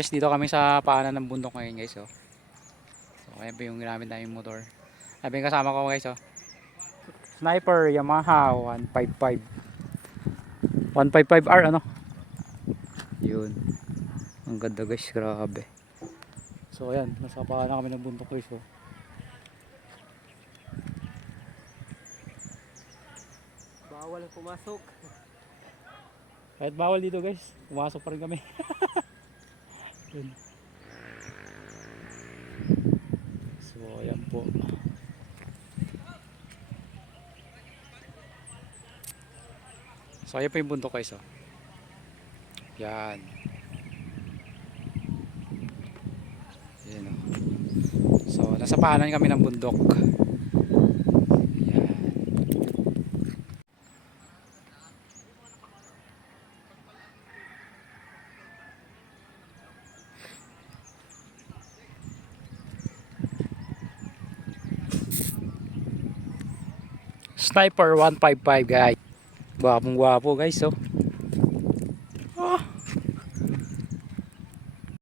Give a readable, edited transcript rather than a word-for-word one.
Guys, dito kami sa paanan ng bundok ngayon guys, oh. So ayan po yung ginamit namin motor. Sabi yung kasama ko guys, oh. Sniper Yamaha 155 155R ano. Yun. Ang ganda guys, grabe. So ayan, nasa paanan kami ng bundok guys, oh. Bawal pumasok. Kahit bawal dito guys, pumasok pa rin kami. Yun. So ayan po. So ayan po yung bundok guys, oh. Yan. Yan, oh. So nasa paanan kami ng bundok. Yan. Sniper 155 guys. Gwapong gwapo guys, oh.